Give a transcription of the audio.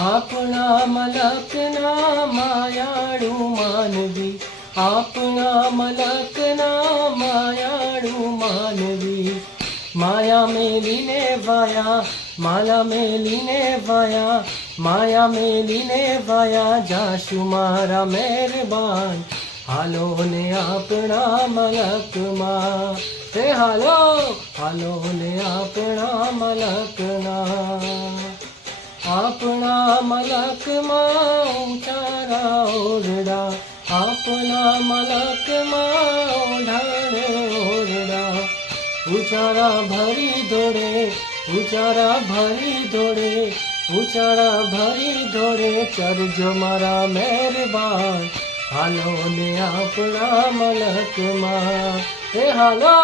આપણા મલકના માયાળુ માનવી, આપણા મલકના માયાળુ માનવી. માયા મેલીને વાયા, માલા મેલીને વાયા, માયા મેલીને વાયા જાશું મારા મહેરબાન. હાલો ને આપણા મલકમાં, હે હાલો, હાલો ને આપણા મલકના. આપણા મલકમાં ઉચારા ઓરડા, આપણા મલકમાં ઓઢાણે ઓરડા. ઉચારા ભરી દોડે, ઉચારા ભરી દોડે, ઉચારા ભરી દોડે ચરજો મારા મહેરબાન. હાલો ને આપણા મલકમાં, હે હાલો.